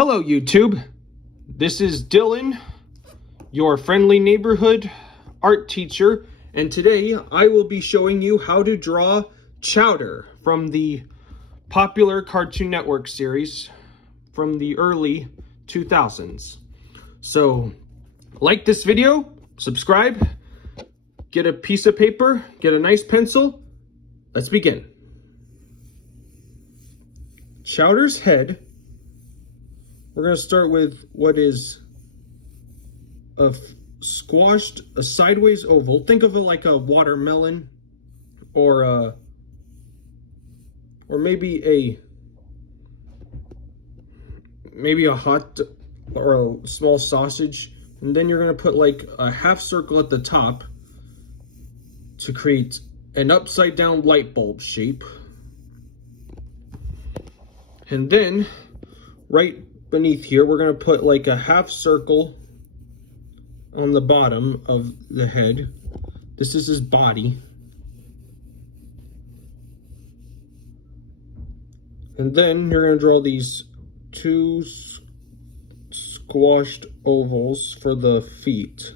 Hello YouTube, this is Dylan, your friendly neighborhood art teacher, and today I will be showing you how to draw Chowder from the popular Cartoon Network series from the early 2000s. So like this video, subscribe, get a piece of paper, get a nice pencil, let's begin. Chowder's head. We're going to start with what is a sideways oval. Think of it like a watermelon or maybe a hot or a small sausage. And then you're going to put like a half circle at the top to create an upside down light bulb shape. And then right beneath here, we're going to put like a half circle on the bottom of the head. This is his body. And then you're going to draw these two squashed ovals for the feet.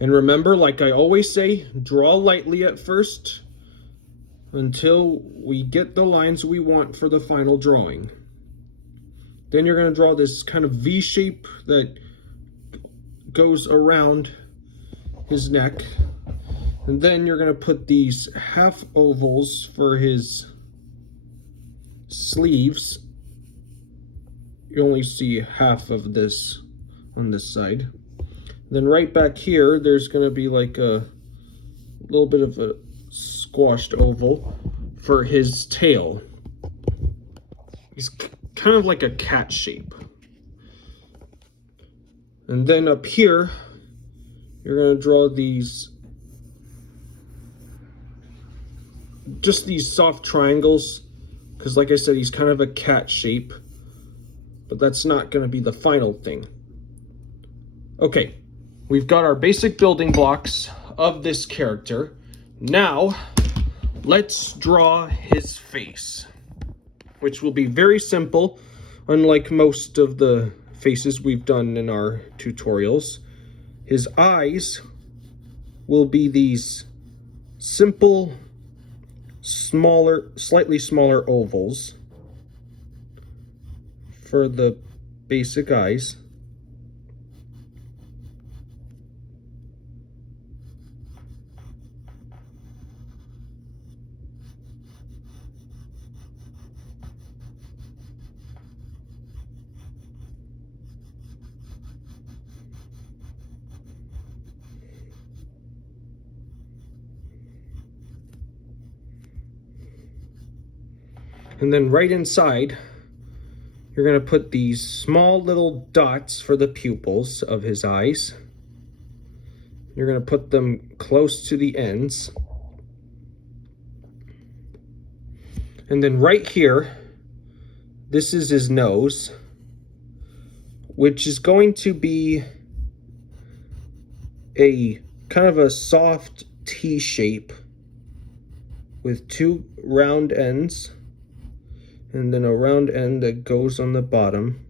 And remember, like I always say, draw lightly at first until we get the lines we want for the final drawing. Then you're going to draw this kind of V shape that goes around his neck. And then you're going to put these half ovals for his sleeves. You only see half of this on this side. Then right back here, there's going to be like a little bit of a squashed oval for his tail. He's kind of like a cat shape. And then up here, you're going to draw just these soft triangles, because like I said, he's kind of a cat shape, but that's not going to be the final thing. Okay, we've got our basic building blocks of this character. Now, let's draw his face, which will be very simple, unlike most of the faces we've done in our tutorials. His eyes will be these simple, slightly smaller ovals for the basic eyes. And then right inside, you're going to put these small little dots for the pupils of his eyes. You're going to put them close to the ends. And then right here, this is his nose, which is going to be a kind of a soft T shape with two round ends. And then a round end that goes on the bottom,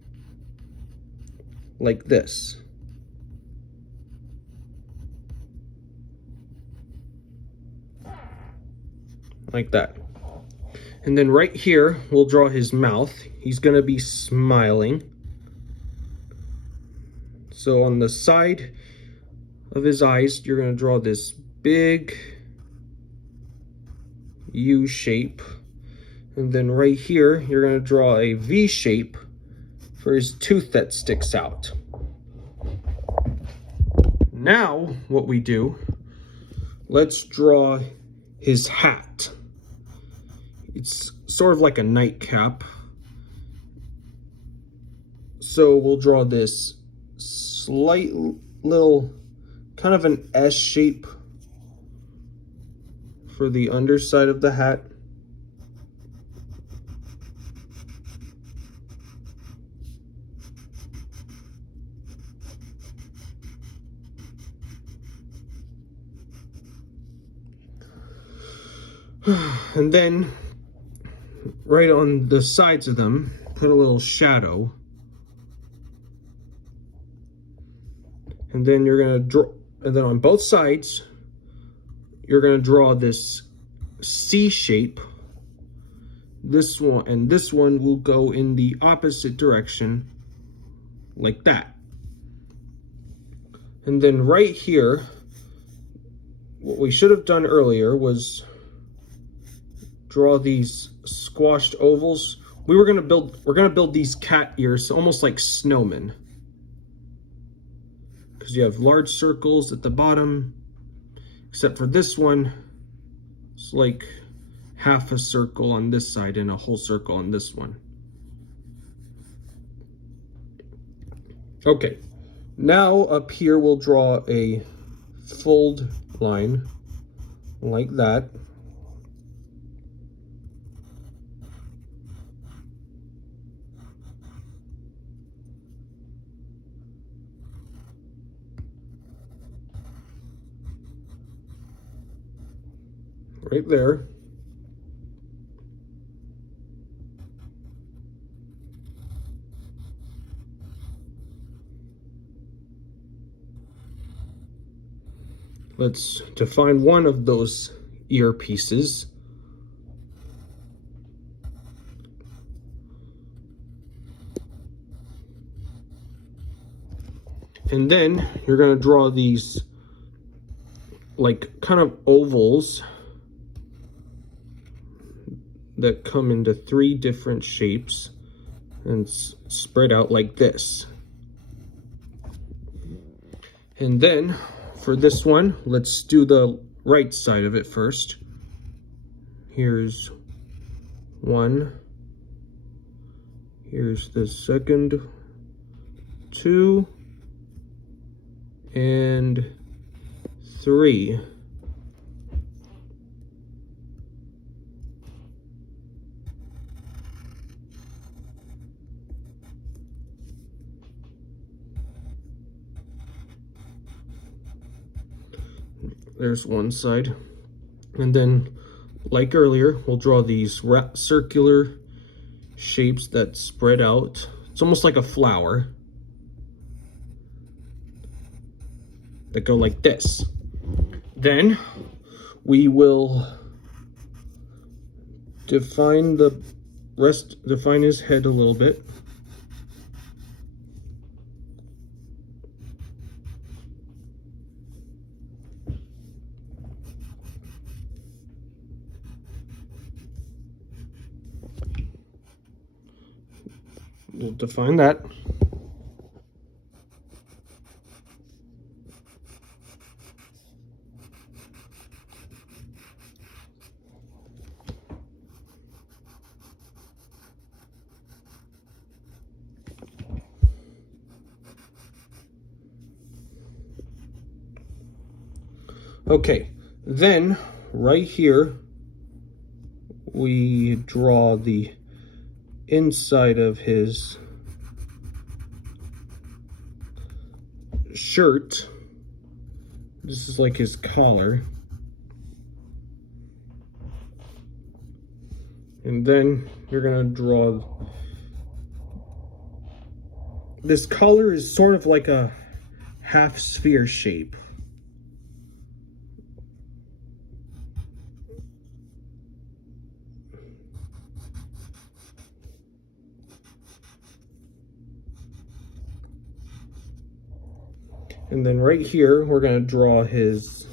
like this. Like that. And then right here, we'll draw his mouth. He's going to be smiling. So on the side of his eyes, you're going to draw this big U shape. And then right here, you're going to draw a V shape for his tooth that sticks out. Now, what we do, let's draw his hat. It's sort of like a nightcap. So we'll draw this slight little, kind of an S shape for the underside of the hat. And then right on the sides of them, put a little shadow. And then you're gonna draw, and then on both sides, you're gonna draw this C shape. This one and this one will go in the opposite direction, like that. And then right here, what we should have done earlier was draw these squashed ovals. We're gonna build these cat ears, almost like snowmen. Because you have large circles at the bottom, except for this one, it's like half a circle on this side and a whole circle on this one. Okay, now up here we'll draw a fold line like that. Right there. Let's define one of those ear pieces. And then you're going to draw these like kind of ovals that come into 3 different shapes and spread out like this. And then for this one, let's do the right side of it first. Here's one. Here's the second 2 and 3. There's one side. And then, like earlier, we'll draw these circular shapes that spread out. It's almost like a flower that go like this. Then we will define his head a little bit. We'll define that. Okay, then right here we draw the inside of his shirt. This is like his collar. And then you're gonna draw, this collar is sort of like a half sphere shape. And then right here, we're going to draw his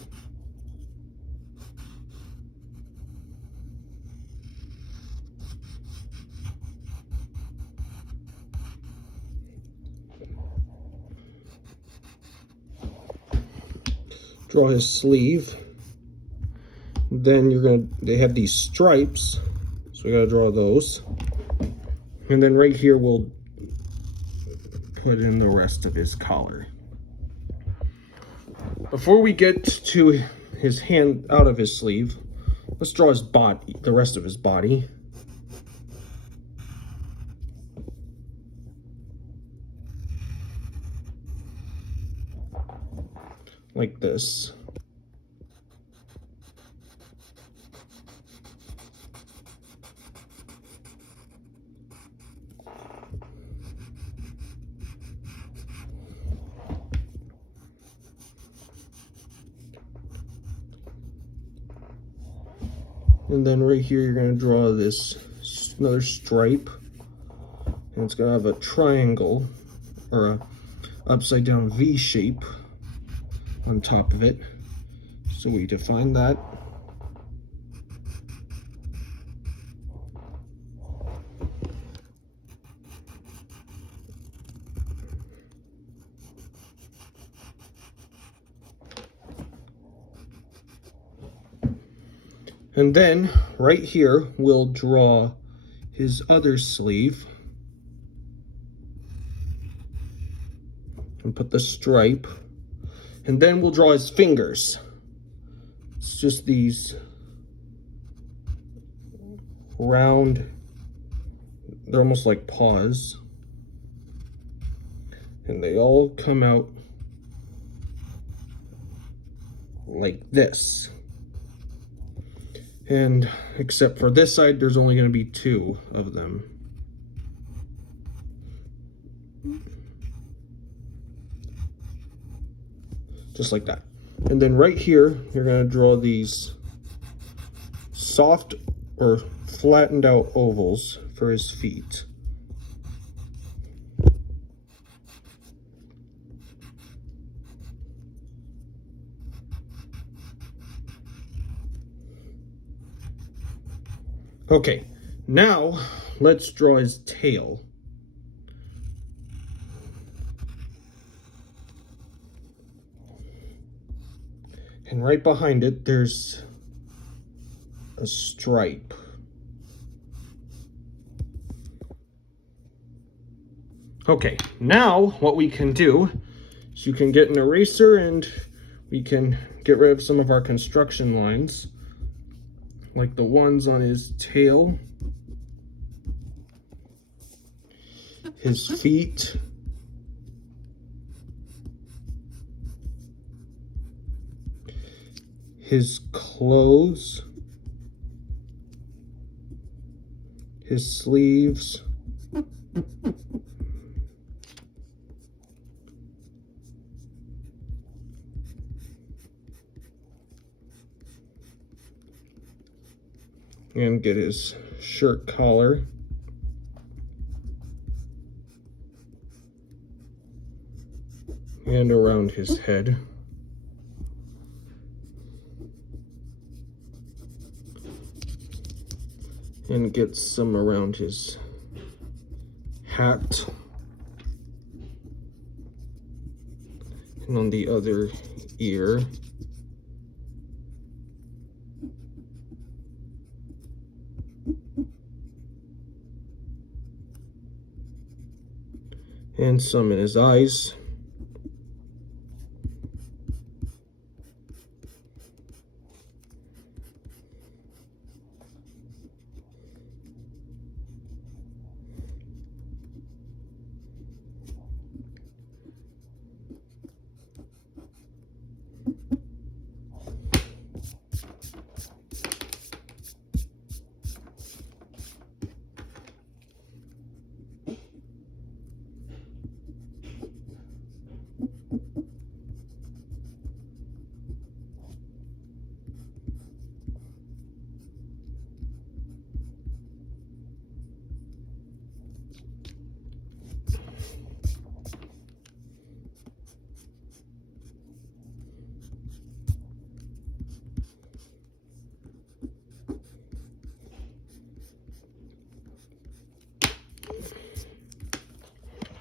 sleeve. Then they have these stripes, so we got to draw those. And then right here, we'll put in the rest of his collar. Before we get to his hand out of his sleeve, let's draw his body, the rest of his body. Like this. And then right here, you're gonna draw this, another stripe. And it's gonna have a triangle, or a upside down V shape on top of it. So we define that. And then right here, we'll draw his other sleeve and put the stripe. And then we'll draw his fingers. It's just these round, they're almost like paws. And they all come out like this. And except for this side, there's only going to be 2 of them. Just like that. And then right here, you're going to draw these soft or flattened out ovals for his feet. Okay, now let's draw his tail. And right behind it, there's a stripe. Okay, now what we can do is you can get an eraser and we can get rid of some of our construction lines, like the ones on his tail, his feet, his clothes, his sleeves, and get his shirt collar. And around his head. And get some around his hat. And on the other ear. And some in his eyes.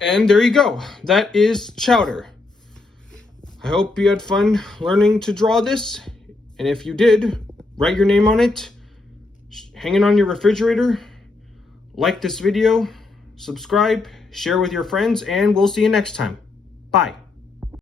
And there you go. That is Chowder. I hope you had fun learning to draw this. And if you did, write your name on it, hang it on your refrigerator, like this video, subscribe, share with your friends, and we'll see you next time. Bye.